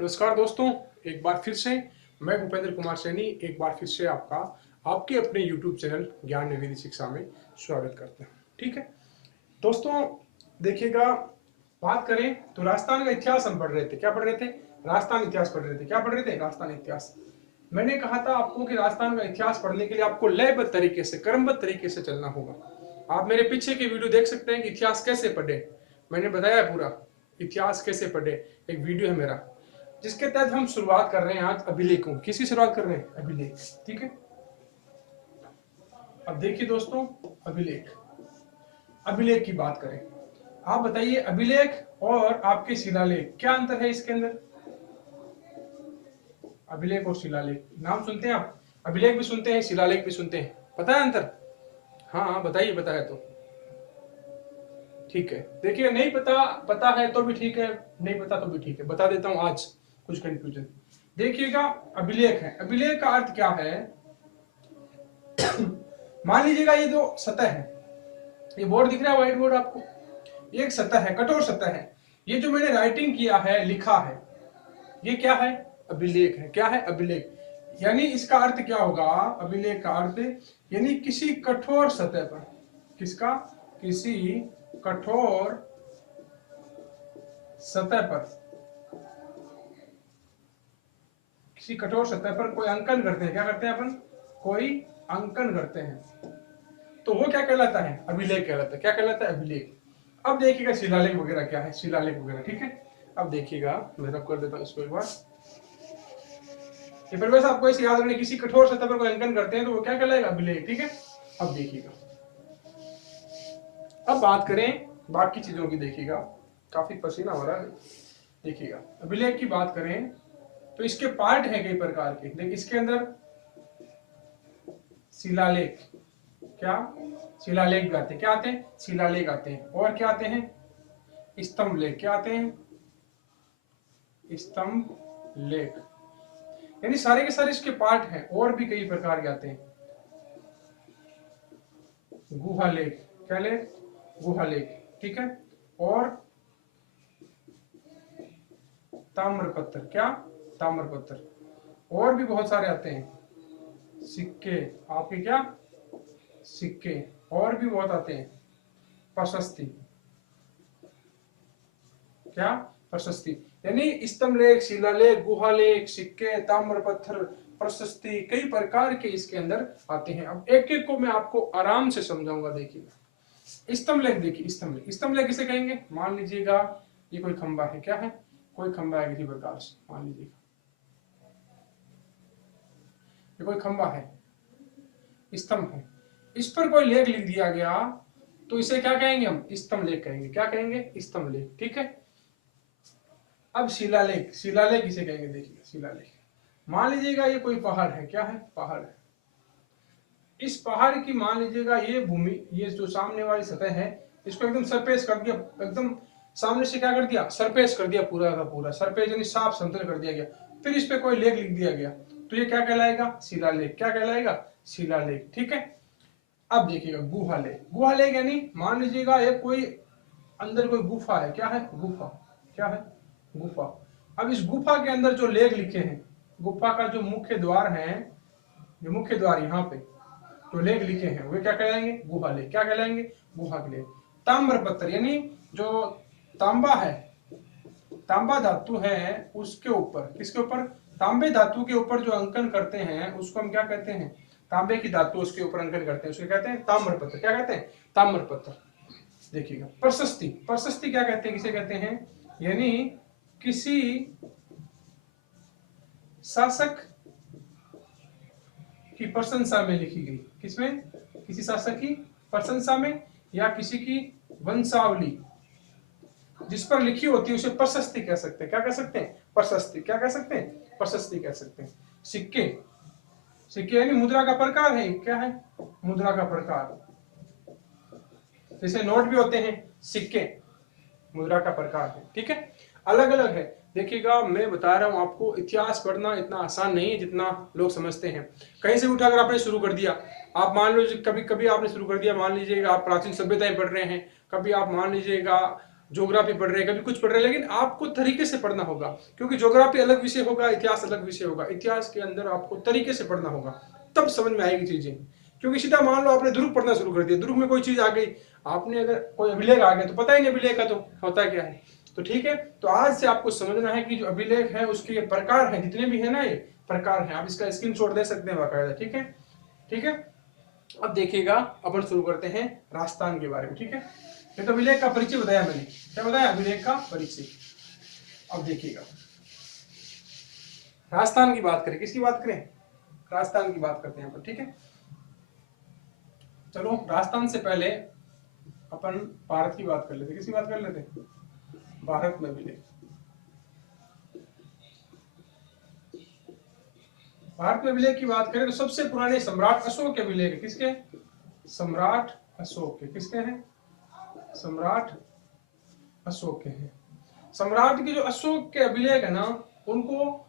नमस्कार दोस्तों, एक बार फिर से मैं भूपेंद्र कुमार सैनी एक बार फिर से आपके अपने YouTube चैनल ज्ञान निवेदी शिक्षा में स्वागत करते हैं। ठीक है दोस्तों, देखिएगा, बात करें तो राजस्थान का इतिहास हम पढ़ रहे थे। क्या पढ़ रहे थे? राजस्थान इतिहास पढ़ रहे थे। क्या पढ़ रहे थे? राजस्थान इतिहास। मैंने कहा था आपको कि राजस्थान का इतिहास पढ़ने के लिए आपको लयबद्ध तरीके से, क्रमबद्ध तरीके से चलना होगा। आप मेरे पीछे की वीडियो देख सकते हैं कि इतिहास कैसे पढ़े। मैंने बताया पूरा इतिहास कैसे पढ़े, एक वीडियो है मेरा, जिसके तहत हम शुरुआत कर रहे हैं आज अभिलेखों। किसकी शुरुआत कर रहे हैं? अभिलेख। ठीक है, अब देखिए दोस्तों, अभिलेख अभिलेख की बात करें। आप बताइए, अभिलेख और आपके शिलालेख क्या अंतर है इसके अंदर? अभिलेख और शिलालेख नाम सुनते हैं आप? अभिलेख भी सुनते हैं, शिलालेख भी सुनते हैं। पता है अंतर? हाँ बताइए, पता है तो ठीक है। देखिए, नहीं पता, पता है तो भी ठीक है, नहीं पता तो भी ठीक है। बता देता हूं आज कुछ कंफ्यूजन। देखिएगा, अभिलेख है। अभिलेख का अर्थ क्या है? मान लीजिएगा ये जो सतह है, ये बोर्ड दिख रहा है, व्हाइट बोर्ड आपको, ये एक सतह है, कठोर सतह है। ये जो मैंने राइटिंग किया है, लिखा है, ये क्या है? अभिलेख है। क्या है? अभिलेख। यानी इसका अर्थ क्या होगा? अभिलेख का अर्थ यानी किसी कठोर सतह पर, किसका? किसी कठोर सतह पर, किसी कठोर सतह पर कोई अंकन करते हैं। क्या करते हैं अपन? कोई अंकन करते हैं, तो वो क्या कहलाता है? अभिलेख कहलाता है। क्या कहलाता है? अभिलेख। अब देखिएगा शिलालेख वगैरह क्या है, शिलालेख वगैरह। ठीक है, अब देखिएगा, मैं रब कर देता हूं इसको एक बार। ये परिवेश आपको इसे याद रखना, किसी कठोर सतह पर कोई अंकन करते हैं तो वो क्या कहलाएगा? अभिलेख। ठीक है, अब देखिएगा, अब बात करें बाकी चीजों की। देखिएगा, काफी पसीना हो रहा है। देखिएगा, अभिलेख की बात करें तो इसके पार्ट हैं कई प्रकार के। देखिए, इसके अंदर शिलालेख, क्या? शिलालेख भी आते हैं। क्या आते हैं? शिलालेख आते हैं। और क्या आते हैं? स्तंभ लेख। क्या आते हैं? स्तंभ लेख। यानी सारे के सारे इसके पार्ट हैं। और भी कई प्रकार के आते हैं। गुहा लेख। क्या लेख? गुहा लेख। ठीक है, और ताम्रपत्र। क्या? ताम्रपत्र। और भी बहुत सारे आते हैं। सिक्के, आपके क्या? सिक्के। और भी बहुत आते हैं। प्रशस्ति। क्या? प्रशस्ति। यानी स्तंभ लेख, शिलालेख, गुहालेख, सिक्के, ताम्रपत्र, प्रशस्ति, कई प्रकार के इसके अंदर आते हैं। अब एक एक को मैं आपको आराम से समझाऊंगा। देखिएगा, स्तंभ लेख। देखिए, स्तंभ लेख, स्तंभ लेख किसे कहेंगे? मान लीजिएगा ये कोई खंबा है। क्या है? कोई खंबा है किसी प्रकार से, मान लीजिएगा ये कोई खंबा है, स्तंभ है, इस पर कोई लेख लिख दिया गया तो इसे क्या कहेंगे? हम स्तंभ लेख कहेंगे। क्या कहेंगे? स्तंभ लेख। ठीक है, अब शिलालेख, शिलालेख किसे कहेंगे? देखिए, शिलालेख, मान लीजिएगा ये कोई पहाड़ है। क्या है? पहाड़ है। इस पहाड़ की मान लीजिएगा ये भूमि, ये जो सामने वाली सतह है, इसको एकदम सरपेश कर दिया, एकदम सामने से क्या कर दिया? सरपेश कर दिया, पूरा का पूरा सरपेश, यानी साफ समतल कर दिया गया। फिर इस पे कोई लेख लिख दिया गया तो ये क्या कहलाएगा? शिलालेख। क्या कहलाएगा? शिलालेख। ठीक है, अब देखिएगा गुहालेख। गुहालेख यानी मान लीजिएगा ये कोई अंदर कोई गुफा है। क्या है? गुफा। क्या है? गुफा। अब इस गुफा के अंदर जो लेख लिखे हैं, गुफा का जो मुख्य द्वार है, जो मुख्य द्वार यहाँ पे जो लेख लिखे हैं वे क्या कहलाएंगे? गुहालेख। क्या कहलाएंगे? गुहालेख। ताम्रपत्र यानी जो तांबा है, तांबा धातु है, उसके ऊपर, किसके ऊपर? तांबे धातु के ऊपर जो अंकन करते हैं उसको हम क्या कहते हैं? तांबे की धातु उसके ऊपर अंकन करते हैं, उसको कहते हैं ताम्रपत्र। क्या कहते हैं? ताम्रपत्र। देखिएगा, प्रशस्ति। प्रशस्ति क्या कहते हैं? किसे कहते हैं? यानी किसी शासक की प्रशंसा में लिखी गई। किसमें? किसी शासक की प्रशंसा में, या किसी की वंशावली जिस पर लिखी होती है उसे प्रशस्ति कह सकते हैं। क्या कह सकते हैं? प्रशस्ति। क्या कह सकते हैं? प्रशस्ति कह सकते हैं। सिक्के, सिक्के यानी मुद्रा का प्रकार है। क्या है? मुद्रा का प्रकार। जैसे नोट भी होते हैं, सिक्के मुद्रा का प्रकार है। ठीक है, अलग अलग है। देखिएगा, मैं बता रहा हूं आपको, इतिहास पढ़ना इतना आसान नहीं है जितना लोग समझते हैं। कहीं से उठाकर आपने शुरू कर दिया, आप मान लीजिए कभी कभी आपने शुरू कर दिया, मान लीजिएगा आप प्राचीन सभ्यताएं पढ़ रहे हैं, कभी आप मान लीजिएगा ज्योग्राफी पढ़ रहे हैं, कभी कुछ पढ़ रहे हैं, लेकिन आपको तरीके से पढ़ना होगा, क्योंकि ज्योग्राफी अलग विषय होगा, इतिहास अलग विषय होगा। इतिहास के अंदर आपको तरीके से पढ़ना होगा, तब समझ में आएगी चीजें। क्योंकि सीधा मान लो आपने ध्रुव पढ़ना शुरू कर दिया, ध्रुव में कोई चीज आ गई, आपने अगर कोई अभिलेख आ गया तो पता ही नहीं अभिलेख का तो होता क्या है। तो ठीक है, तो आज से आपको समझना है कि जो अभिलेख है उसके ये प्रकार है, जितने भी है ना ये प्रकार है। आप इसका स्क्रीनशॉट ले सकते हैं बाकायदा। ठीक है, ठीक है। अब देखिएगा, अपन शुरू करते हैं राजस्थान के बारे में। ठीक है, ये तो अभिलेख का परिचय बताया मैंने, क्या बताया, अभिलेख का परिचय। अब देखिएगा, राजस्थान की बात करें, किसकी बात करें, राजस्थान की बात करते हैं अपन। ठीक है, चलो राजस्थान से पहले अपन भारत की बात कर लेते, किसकी बात कर लेते, भारत में अभिलेख। भारत में अभिलेख की बात करें तो सबसे पुराने सम्राट अशोक के अभिलेख है, किसके, सम्राट अशोक के, किसके हैं, सम्राट अशोक के हैं। सम्राट के जो अशोक के अभिलेख है ना, उनको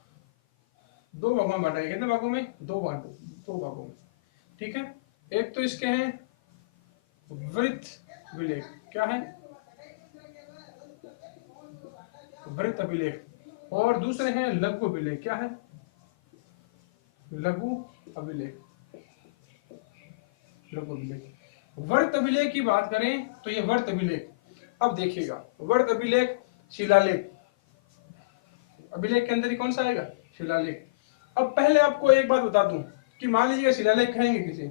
दो भागों में बांटा गया, कितने भागों में, दो भागों में। ठीक है, एक तो इसके हैं वृत्त अभिलेख, क्या है, वृत्त अभिलेख, और दूसरे हैं लघु अभिलेख, क्या है, लघु अभिलेख, लघु अभिलेख। वर्त अभिलेख की बात करें तो ये वर्त अभिलेख, अब देखिएगा, वर्त अभिलेख शिलालेख, अभिलेख के अंदर ही कौन सा आएगा, शिलालेख। अब पहले आपको एक बात बता दूं कि मान लीजिएगा शिलालेख कहेंगे किसी,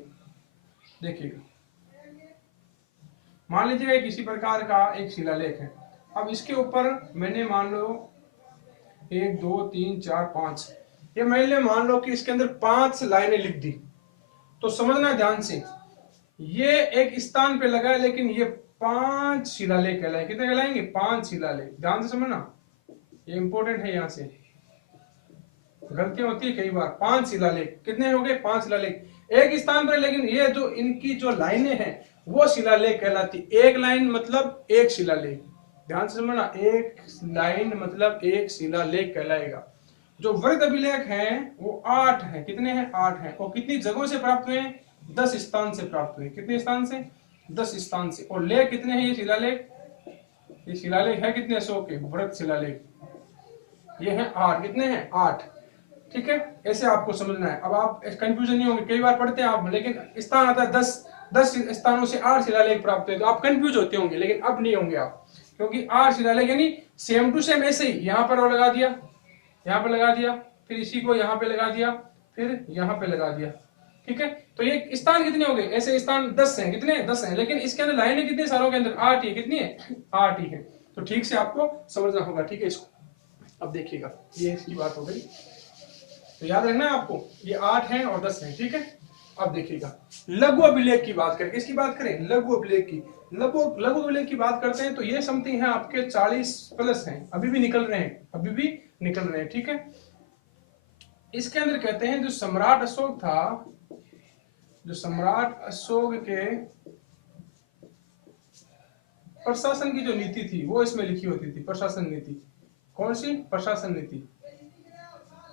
देखिएगा मान लीजिएगा किसी प्रकार का एक शिलालेख है। अब इसके ऊपर मैंने मान लो 1 2 3 4 5, ये मैंने मान लो कि इसके अंदर 5 लाइनें लिख दी, तो समझना ध्यान से, ये एक स्थान पे लगा है, लेकिन ये 5 शिलालेख कहलाए, कितने कहलाएंगे, 5 शिलालेख। ध्यान से समझना, ये इंपॉर्टेंट है, यहां से गलतियां होती है कई बार। 5 शिलालेख, कितने हो गए, 5 शिलालेख एक स्थान पर, लेकिन ये जो इनकी जो लाइनें हैं वो शिलालेख कहलाती। एक लाइन मतलब एक शिलालेख, ध्यान से समझना, एक लाइन मतलब एक शिलालेख कहलाएगा। जो वृत्त अभिलेख हैं वो 8 हैं, कितने हैं, 8 हैं, और कितनी जगहों से प्राप्त हुए, 10 स्थान से प्राप्त हुए, कितने स्थान से, 10 स्थान से। और लेख कितने हैं ये शिलालेख, ये शिलालेख है कितने, अशोक के वृत्त शिलालेख, ये हैं 8, कितने हैं, 8। ठीक है, ऐसे आपको समझना है। अब आप कंफ्यूजन नहीं होंगे, कई बार पढ़ते हैं आप, लेकिन स्थान आता है 10 स्थानों से 8 शिलालेख प्राप्त हुए, तो आप कंफ्यूज होते होंगे, लेकिन अब नहीं होंगे आप, क्योंकि 8 शिलालेख यानी सेम टू सेम ऐसे ही, यहाँ पर लगा दिया, यहाँ पे लगा दिया, फिर इसी को यहाँ पे लगा दिया, फिर यहाँ पे लगा दिया। ठीक है, तो ये स्थान कितने हो गए, ऐसे स्थान 10 हैं, कितने, 10 हैं, लेकिन इसके अंदर लाइनें कितने सालों के अंदर, 8 ही, कितनी है, 8 ही है। तो ठीक से आपको समझना होगा। ठीक है, इसको अब देखिएगा, ये इसकी बात हो गई, तो याद रखना है आपको, ये 8 हैं और 10 हैं। ठीक है, अब देखिएगा लघु अभिलेख की बात करें, किसकी बात करें, लघु अभिलेख की। लघु अभिलेख की बात करते हैं तो ये समथिंग है आपके 40 प्लस हैं, अभी भी निकल रहे हैं, अभी भी निकल रहे हैं। ठीक है, इसके अंदर कहते हैं जो सम्राट अशोक था, जो सम्राट अशोक के प्रशासन की जो नीति थी वो इसमें लिखी होती थी। प्रशासन नीति, कौन सी, प्रशासन नीति,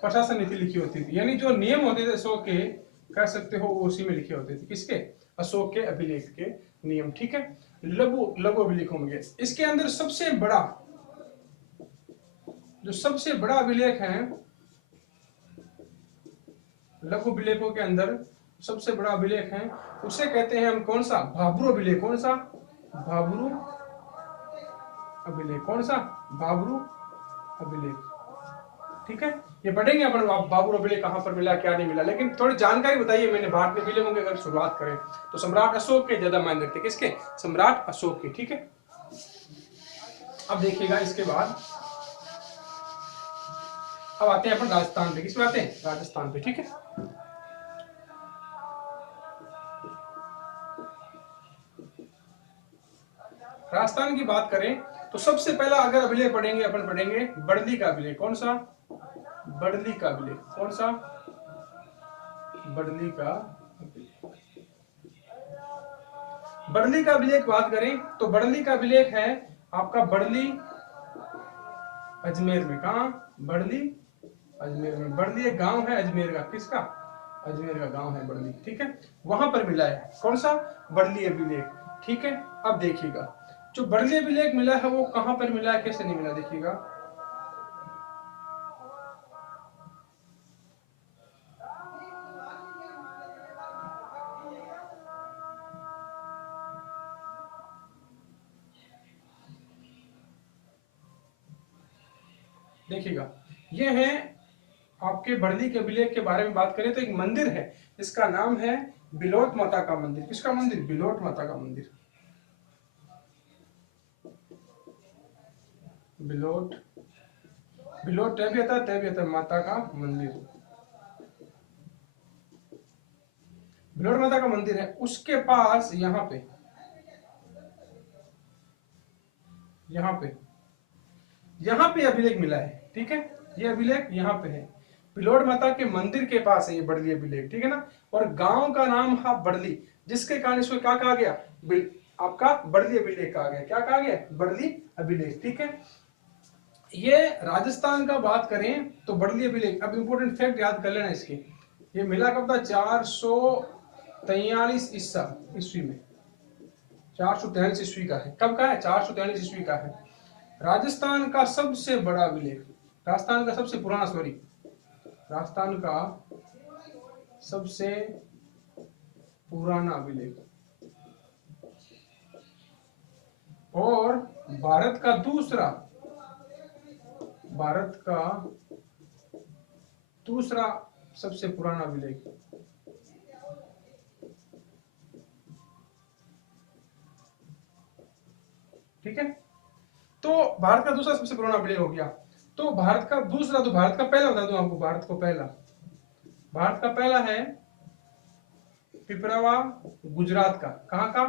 प्रशासन नीति लिखी होती थी, यानी जो नियम होते थे अशोक के, कह सकते हो वो उसी में लिखे होते थे, किसके, अशोक के अभिलेख के नियम। ठीक है, लघु अभिलेखों में इसके अंदर सबसे बड़ा, जो सबसे बड़ा अभिलेख है लघु अभिलेखों के अंदर, सबसे बड़ा अभिलेख है उसे कहते हैं हम कौन सा, भाब्रू अभिलेख। कौन सा, भाब्रू अभिलेख, कौन सा, भाब्रू अभिलेख। ठीक है, ये पढ़ेंगे अपन भाब्रू अभिलेख कहां पर मिला, क्या नहीं मिला, लेकिन थोड़ी जानकारी बताइए मैंने। भारत में अभिलेखों की अगर शुरुआत करें तो सम्राट अशोक के ज्यादा मायने रखते, किसके, सम्राट अशोक के। ठीक है, अब देखिएगा इसके बाद अब आते हैं अपन राजस्थान पे, किस पे आते हैं, राजस्थान पे। ठीक है, राजस्थान की बात करें तो सबसे पहला अगर अभिलेख पढ़ेंगे अपन, पढ़ेंगे बड़ली का अभिलेख। कौन सा, बड़ली का अभिलेख, कौन सा, बड़ली का अभिलेख। बड़ली का अभिलेख बात करें तो बड़ली का अभिलेख है आपका बड़ली अजमेर में। कहा, बड़ली अजमेर में। बड़ली एक गांव है अजमेर का, किसका, अजमेर का गांव है बड़ली। ठीक है, वहां पर मिला है, कौन सा, बड़ली अभिलेख। ठीक है, अब देखिएगा जो बर्लिय अभिलेख मिला है वो कहां पर मिला है, कैसे नहीं मिला, देखिएगा। देखिएगा, ये है आपके बर्ली के अभिलेख के बारे में बात करें तो एक मंदिर है, इसका नाम है बिलोट माता का मंदिर। किसका मंदिर? बिलोट माता का मंदिर। बिलोट, बिलोट तय भी आता है माता का मंदिर। बिलोट माता का मंदिर है, उसके पास यहाँ पे अभिलेख मिला है, ठीक है। ये अभिलेख यहाँ पे है, बिलोट माता के मंदिर के पास है ये बड़ली अभिलेख, ठीक है ना। और गांव का नाम है बड़ली, जिसके कारण इसको क्या कहा गया? आपका बड़ली अभिलेख कहा गया। क्या कहा गया? बड़ली अभिलेख, ठीक है। ये राजस्थान का बात करें तो बड़ली अभिलेख, अब इंपोर्टेंट फैक्ट याद कर लेना इसके, ये मिला कब था? 443 ईस्वी में, 443 ईस्वी का है। कब का है? 443 ईस्वी का है। राजस्थान का सबसे बड़ा अभिलेख, राजस्थान का सबसे पुराना, सॉरी, राजस्थान का सबसे पुराना अभिलेख और भारत का दूसरा सबसे पुराना अभिलेख। ठीक है, तो भारत का दूसरा सबसे पुराना अभिलेख हो गया। तो भारत का दूसरा, तो भारत का पहला बता दूं आपको। भारत का पहला है पिपरावा, गुजरात का। कहां का?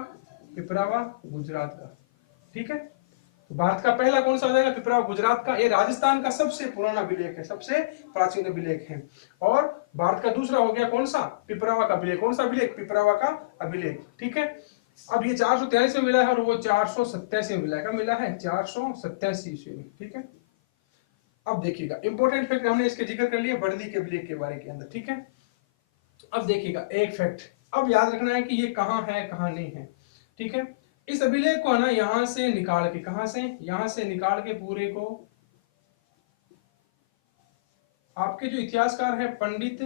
पिपरावा, गुजरात का, ठीक है। तो भारत का पहला कौन सा हो जाएगा? पिपरावा, गुजरात का। ये राजस्थान का सबसे पुराना अभिलेख है, सबसे प्राचीन अभिलेख है। और भारत का दूसरा हो गया कौन सा? पिपरावा का अभिलेख। कौन सा अभिलेख? पिपरावा का अभिलेख, ठीक है। अब ये 443 में मिला है और वो 487 में मिला है। कब मिला है? 487 ईस्वी में, ठीक है। अब देखिएगा, इंपॉर्टेंट फैक्ट हमने इसके जिक्र कर लिया बड़ली के अभिलेख के बारे के अंदर, ठीक है। अब देखिएगा एक फैक्ट, अब याद रखना है कि ये कहां है कहां नहीं है, ठीक है। इस अभिलेख को ना यहां से निकाल के, कहां से? यहां से निकाल के पूरे को आपके जो इतिहासकार है पंडित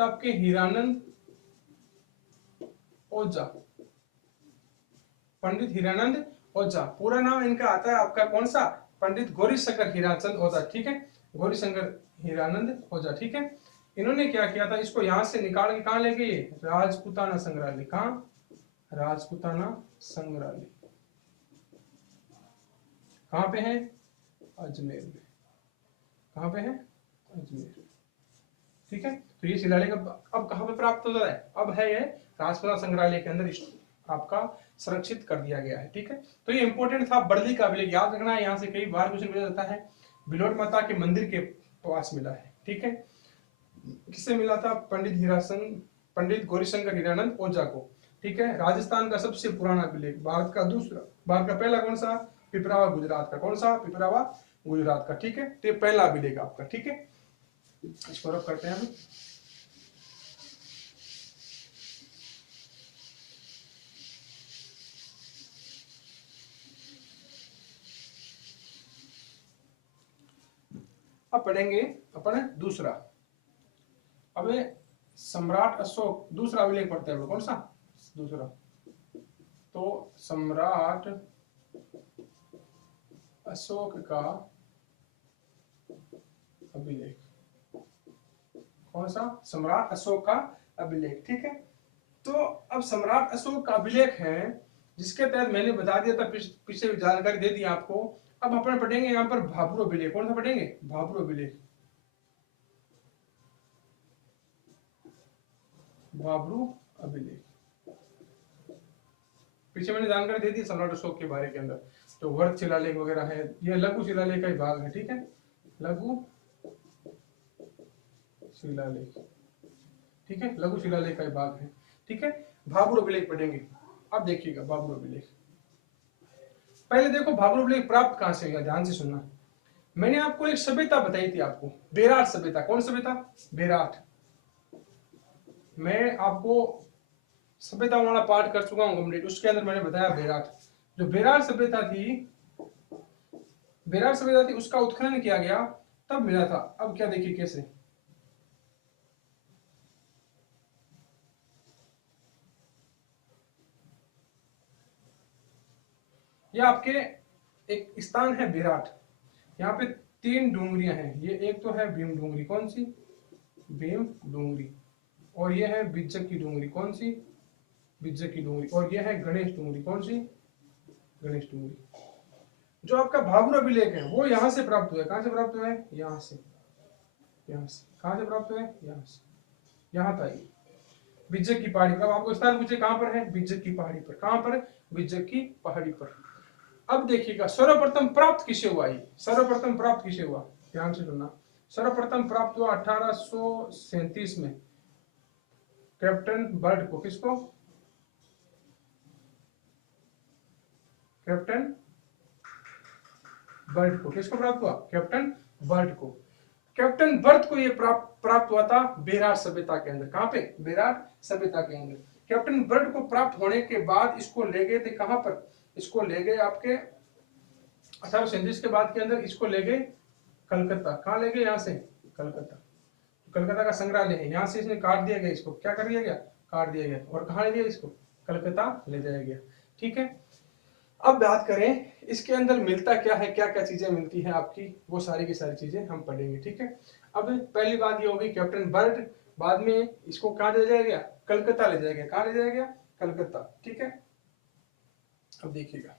आपके हीरानंद ओझा, पंडित हीरानंद ओझा, पूरा नाम इनका आता है आपका कौन सा? पंडित गौरीशंकर हीराचंद ओझा, ठीक है। गौरीशंकर हीरानंद ओझा, ठीक है। इन्होंने क्या किया था? इसको यहां से निकाल के कहां ले गए? राजपूताना संग्रहालय। कहां? राजपूताना संग्रहालय। कहां पे है? अजमेर में। कहां पे है? अजमेर, ठीक है। तो ये शिलालेख अब कहां पे प्राप्त होता है? अब है ये राजपूताना संग्रहालय के अंदर आपका संरक्षित कर दिया गया है, ठीक है। तो ये इंपॉर्टेंट था बड़ली का अभिलेख, याद रखना है। यहाँ से कई बार क्वेश्चन पूछा जाता है। बिलोट माता के मंदिर के पास मिला है, ठीक है। किससे मिला था? पंडित गौरीशंकर हीरानंद ओझा को, ठीक है। राजस्थान का सबसे पुराना अभिलेख, भारत का दूसरा, भारत का पहला कौन सा? पिपरावा, गुजरात का। कौन सा? पिपरावा, गुजरात का, ठीक है। तो ये पहला अभिलेख आपका, ठीक है। इसको रब करते हैं हम। अब पढ़ेंगे अपन दूसरा। अब सम्राट अशोक, दूसरा अभिलेख पढ़ते हैं। कौन सा? दूसरा, तो सम्राट अशोक का अभिलेख। कौन सा? सम्राट अशोक का अभिलेख, ठीक है। तो अब सम्राट अशोक का अभिलेख है, जिसके तहत मैंने बता दिया था, पीछे जानकारी दे दी आपको। अब अपन पढ़ेंगे यहाँ पर भाब्रू अभिलेख। कौन सा पढ़ेंगे? भाब्रू अभिलेख। भाब्रू अभिलेख, पीछे मैंने जानकारी दे दी सम्राट अशोक के बारे के अंदर। तो वर्ग शिलालेख वगैरह है, यह लघु शिलालेख का ही भाग है, ठीक है। लघु शिलालेख, ठीक है, लघु शिलालेख का ही भाग है, ठीक है। भाब्रू अभिलेख पढ़ेंगे। अब देखिएगा भाब्रू अभिलेख। पहले देखो भाब्रू अभिलेख प्राप्त कहां से हुआ, ध्यान से सुनना। मैंने आपको एक सभ्यता बताई थी आपको, बेराट सभ्यता। कौन सभ्यता? बेराट। मैं आपको सभ्यता वाला पार्ट कर चुका हूँ कंप्लीट। उसके अंदर मैंने बताया बेराट, जो बेराट सभ्यता थी उसका उत्खनन किया गया तब मिला था। अब क्या देखिए कैसे, ये आपके एक स्थान है बेराट, यहाँ पे 3 डूंगरियां हैं। ये एक तो है भीम डूंगरी, कौन सी, भीम डूंगरी, और ये है बिज्जक की डूंगरी, कौन सी, बिज्जक की डूंगरी, और ये है गणेश डूंगरी, कौन सी, गणेश डूंगरी। जो आपका भाभर अभिलेख है वो यहाँ से प्राप्त हुआ है। कहाँ से प्राप्त हुआ है, यहाँ से, यहाँ से। कहाँ से प्राप्त हुआ है, यहाँ से, यहाँ था ये बिज्जक की पहाड़ी पर। अब आपको स्थान पूछे कहाँ पर है, बिज्जक की पहाड़ी पर। कहाँ पर, बिज्जक की पहाड़ी पर। अब देखिएगा सर्वप्रथम प्राप्त किसे हुआ, ये सर्वप्रथम प्राप्त किसे हुआ, ध्यान से सुनना। सर्वप्रथम प्राप्त हुआ 1837 में कैप्टन बर्ड को। किसको, कैप्टन बर्ड को। किसको प्राप्त हुआ, कैप्टन बर्ड को। कैप्टन बर्ड को ये प्राप्त हुआ था बेराट सभ्यता के अंदर। कहां पे, बेराट सभ्यता के अंदर। कैप्टन बर्ड को प्राप्त होने के बाद इसको ले गए थे कहां पर, इसको ले गए आपके 1837 के बाद के अंदर इसको ले गए कलकत्ता। कहां ले गए, यहां से कलकत्ता। कलकत्ता का संग्रहालय है, यहाँ से इसने काट दिया गया, इसको क्या कर दिया गया, काट दिया गया, और कहाँ ले गया इसको, कलकत्ता ले जाया गया। ठीक है, अब बात करें इसके अंदर मिलता क्या है, क्या क्या चीजें मिलती हैं आपकी, वो सारी की सारी चीजें हम पढ़ेंगे। ठीक है, अब पहली बात ये होगी कैप्टन बर्ड, बाद में इसको कहाँ ले जाया गया, कलकत्ता ले जाया गया। कहाँ ले जाया गया, कलकत्ता। ठीक है, अब देखिएगा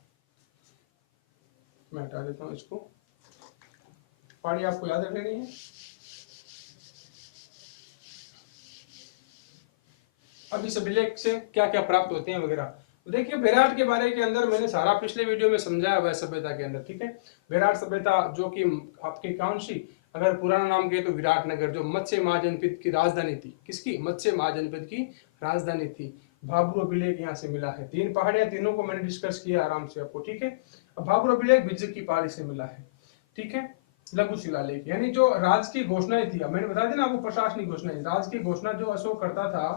मैं हटा देता हूँ इसको, पहाड़ी आपको याद रख लेनी है। अब इस अभिलेख से क्या क्या प्राप्त होते हैं वगैरह, तो देखिए बेराट के बारे के अंदर मैंने सारा पिछले वीडियो में समझाया हुआ है सभ्यता के अंदर। ठीक है, बेराट सभ्यता जो कि आपके कौन सी, अगर पुराना नाम कहे तो विराटनगर, जो मत्स्य महाजनपद की राजधानी थी। किसकी, मत्स्य महाजनपद की राजधानी थी। भाभरू अभिलेख यहाँ से मिला है। 3 पहाड़ियां, तीनों को मैंने डिस्कस किया आराम से आपको। ठीक है, अब भाभरू अभिलेख बिज्जक की पहाड़ी से मिला है। ठीक है, लघु शिलालेख यानी जो राज की घोषणाएं थी, मैंने बता दिया ना आपको, प्रशासनिक घोषणाएं, राज की घोषणा जो अशोक करता था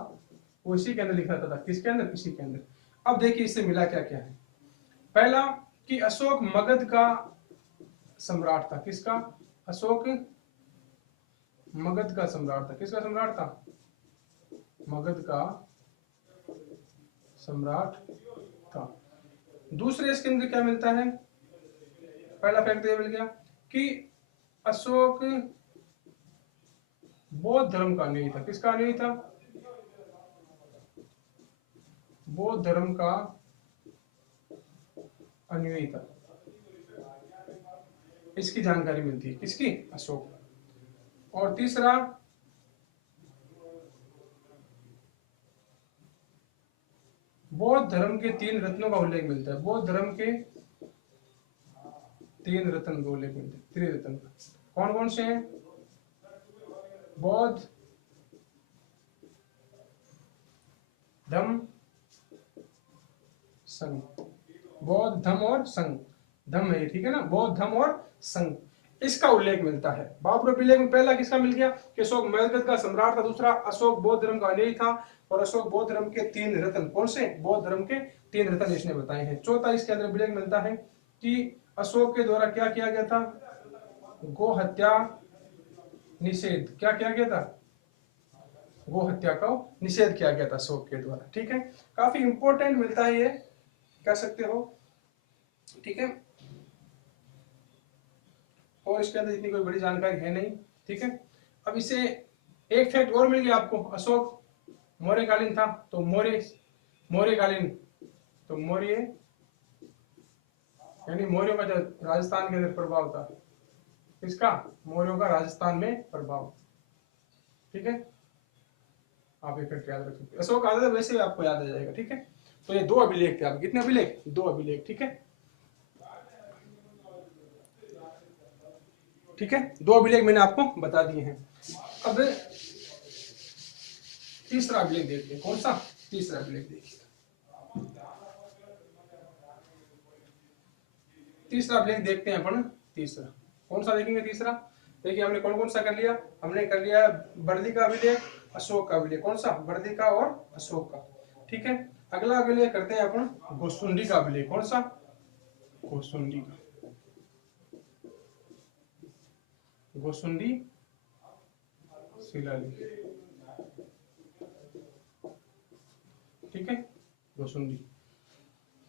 वो इसी के अंदर लिखा था। किसके अंदर, इसी के अंदर। अब देखिए इससे मिला क्या क्या है। पहला कि अशोक मगध का सम्राट था। किसका, अशोक मगध का सम्राट था। किसका सम्राट था, मगध का सम्राट था। दूसरे इसके अंदर क्या मिलता है, पहला फैक्ट ये मिल गया कि अशोक बौद्ध धर्म का अनुयायी था। किसका अनुयायी था, बौद्ध धर्म का अनुयायी था। इसकी जानकारी मिलती है, किसकी, अशोक। और तीसरा बौद्ध धर्म के 3 रत्नों का उल्लेख मिलता है। बौद्ध धर्म के 3 रत्न का उल्लेख मिलता है, त्रिरत्न। कौन कौन से हैं, बौद्ध, धम्म, संघ। बौद्ध, धम्म और संघ। धम्म है, ठीक है ना, बौद्ध, धम्म और संघ, इसका उल्लेख मिलता है। भाभरू अभिलेख में पहला किसका मिल गया कि अशोक मगध का सम्राट था। दूसरा अशोक बौद्ध धर्म का अनुयायी था। और अशोक बौद्ध धर्म के 3 रत्न, कौन से, बौद्ध धर्म के 3 रत्न इसने बताए हैं। चौथा इसके अंदर अभिलेख मिलता है कि अशोक के द्वारा क्या किया गया था, गो हत्या निषेध। क्या किया गया था, गो हत्या का निषेध किया गया था अशोक के द्वारा। ठीक है, काफी इंपॉर्टेंट मिलता है ये, कह सकते हो। ठीक है, और इसके अंदर इतनी कोई बड़ी जानकारी है नहीं। ठीक है, अब इसे एक फैक्ट और मिल गया आपको, अशोक मौर्यकालीन था। तो मौर्यकालीन, तो मौर्य यानी मौर्यों का जो राजस्थान के अंदर प्रभाव था, किसका, मौर्यों का राजस्थान में प्रभाव। ठीक है, आप एक फैक्ट याद रख सकते, अशोक आता था वैसे आपको याद आ जाएगा। ठीक है, तो ये 2 अभिलेख थे। आप कितने अभिलेख, 2 अभिलेख। ठीक है, ठीक है, 2 अभिलेख मैंने आपको बता दिए हैं। अब तीसरा अभिलेख देखते हैं, कौन सा, तीसरा अभिलेख देखिए। तीसरा अभिलेख देखते हैं अपन। तीसरा कौन सा देखेंगे, तीसरा देखिए हमने कौन कौन सा कर लिया, हमने कर लिया बर्दी का अभिलेख, अशोक का अभिलेख। कौन सा, बर्दी का और अशोक का। ठीक है। अगला अभिलेख करते हैं अपन गोसुंडी का अभिलेख। कौन सा? गोसुंडी का। गोसुंडी शिलालेख, ठीक है। गोसुंडी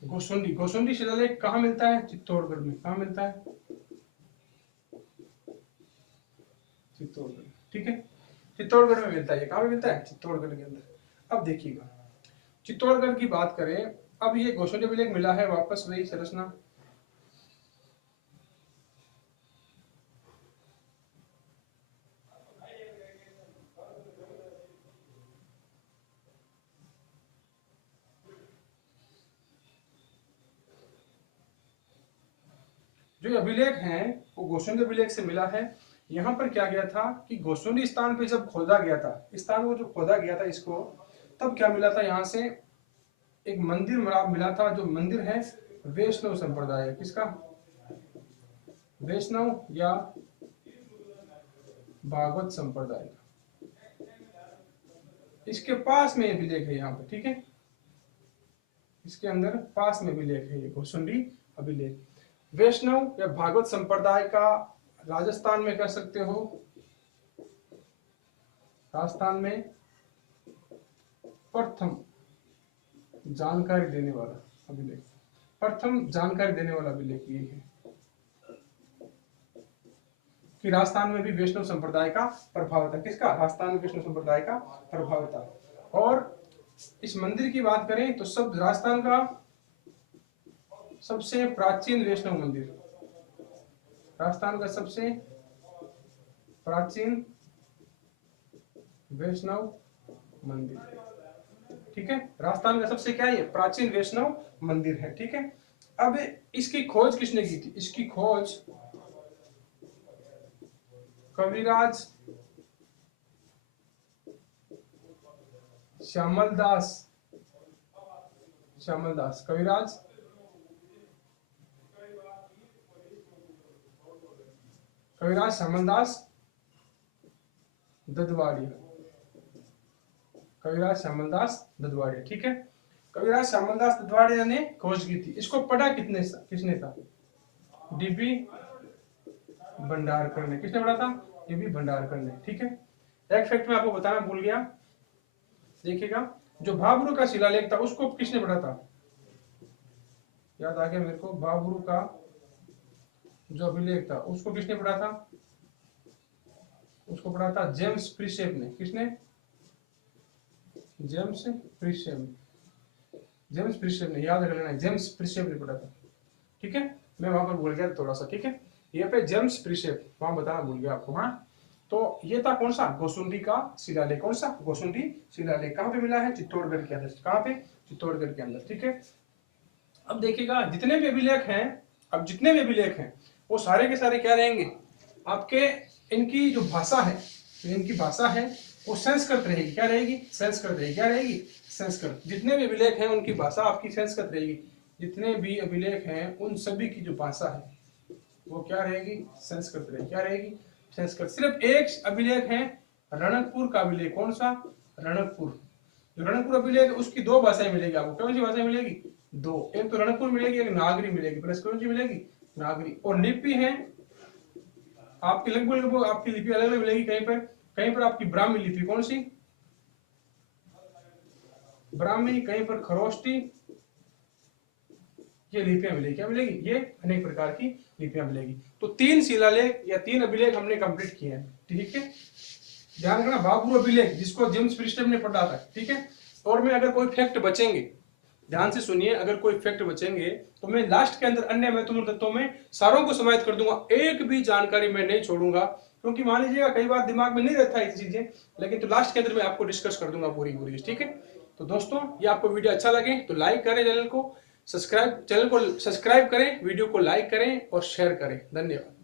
गोसुंडी गोसुंडी शिलालेख कहाँ मिलता है? चित्तौड़गढ़ में। कहाँ मिलता है? चित्तौड़गढ़, ठीक है। चित्तौड़गढ़ में मिलता है। कहाँ में मिलता है? चित्तौड़गढ़ के अंदर। अब देखिएगा, चित्तौड़गढ़ की बात करें, अब ये गोसुंडी अभिलेख मिला है वापस वही संरचना। जो अभिलेख हैं वो गोसुंडी अभिलेख से मिला है। यहाँ पर क्या गया था कि गोसुंडी स्थान पे जब खोदा गया था, स्थान को जो खोदा गया था इसको, तब क्या मिला था? यहाँ से एक मंदिर मिला था, जो मंदिर है वैष्णव संप्रदाय। किसका? वैष्णव या भागवत संप्रदाय का। इसके पास में अभिलेख है यहाँ पे, ठीक है। इसके अंदर पास में अभिलेख है ये गोसुंडी अभिलेख। वैष्णव या भागवत संप्रदाय का राजस्थान में कह सकते हो, राजस्थान में प्रथम जानकारी देने वाला अभिलेख, प्रथम जानकारी देने वाला अभिलेख ये है कि राजस्थान में भी वैष्णव संप्रदाय का प्रभाव था। किसका? राजस्थान में वैष्णव संप्रदाय का प्रभाव था। और इस मंदिर की बात करें तो सब राजस्थान का सबसे प्राचीन वैष्णव मंदिर, राजस्थान का सबसे प्राचीन वैष्णव मंदिर, ठीक है। राजस्थान का सबसे क्या है? प्राचीन वैष्णव मंदिर है, ठीक है। अब इसकी खोज किसने की थी? इसकी खोज कविराज श्यामलदास, कविराज श्यामलदास ददवाड़िया, कविराज श्यामलदास ददवाड़िया, ठीक है। कविराज श्यामलदास ददवाड़िया ने खोज की थी। इसको पढ़ा किसने था? डीबी भंडारकर ने। किसने पढ़ा था? डीबी भंडारकर ने, ठीक है। एक फैक्ट मैं आपको बताना भूल गया, देखिएगा, जो भाबरू का शिलालेख था उसको किसने पढ़ा था? याद आ गया मेरे को। भाबरू का जो अभिलेख था उसको किसने पढ़ा था? उसको पढ़ा था जेम्स प्रिसेप ने। किसने? जेम्स प्रिसेप ने, याद रख लेना, जेम्स प्रिसेप ने पढ़ा था, ठीक है। मैं वहां पर भूल गया थोड़ा सा, ठीक है। ये पे जेम्स प्रिसेप वहां बताना भूल गया आपको। हाँ, तो ये था कौन सा? गोसुंडी का शिलालेख। कौन सा? गोसुंडी शिलालेख। कहाँ पे मिला है? चित्तौड़गढ़ के अंदर। कहाँ पे? चित्तौड़गढ़ के अंदर, ठीक है। अब देखिएगा, जितने भी अभिलेख हैं, वो सारे के सारे क्या रहेंगे आपके? इनकी जो भाषा है, वो संस्कृत रहेगी। क्या रहेगी? संस्कृत रहेगी। क्या रहेगी? संस्कृत। जितने भी अभिलेख हैं उनकी भाषा आपकी संस्कृत रहेगी। जितने भी अभिलेख हैं उन सभी की जो भाषा है वो क्या रहेगी? संस्कृत रहेगी। क्या रहेगी? संस्कृत। सिर्फ एक अभिलेख है रणकपुर का अभिलेख। कौन सा? रणकपुर। जो रणकपुर अभिलेख उसकी दो भाषाएं मिलेगी आपको। कौन सी भाषाएं मिलेगी? दो। एक तो रणकपुर मिलेगी, एक नागरी मिलेगी। प्लस कौन सी मिलेगी? नागरी। और लिपि है आपकी लगभग आपकी लिपि अलग अलग मिलेगी। कहीं पर आपकी ब्राह्मी लिपि। कौन सी? ब्राह्मी। कहीं पर खरोष्टी। ये लिपियां मिलेगी। क्या मिलेगी? ये अनेक प्रकार की लिपियां मिलेगी। तो 3 शिलालेख या 3 अभिलेख हमने कंप्लीट किए हैं, ठीक है। ध्यान रखना, भाबरू अभिलेख जिसको जेम्स प्रिसेप ने पढ़ा था, ठीक है। और मैं अगर कोई फैक्ट बचेंगे, ध्यान से सुनिए, अगर कोई फैक्ट बचेंगे तो मैं लास्ट के अंदर अन्य महत्वपूर्ण तत्वों में सारों को समाहित कर दूंगा। एक भी जानकारी मैं नहीं छोड़ूंगा, क्योंकि मान लीजिएगा कई बार दिमाग में नहीं रहता है चीजें, लेकिन तो लास्ट के अंदर मैं आपको डिस्कस कर दूंगा पूरी, ठीक है। तो दोस्तों, ये आपको वीडियो अच्छा लगे तो लाइक करें, चैनल को सब्सक्राइब करें, वीडियो को लाइक करें और शेयर करें। धन्यवाद।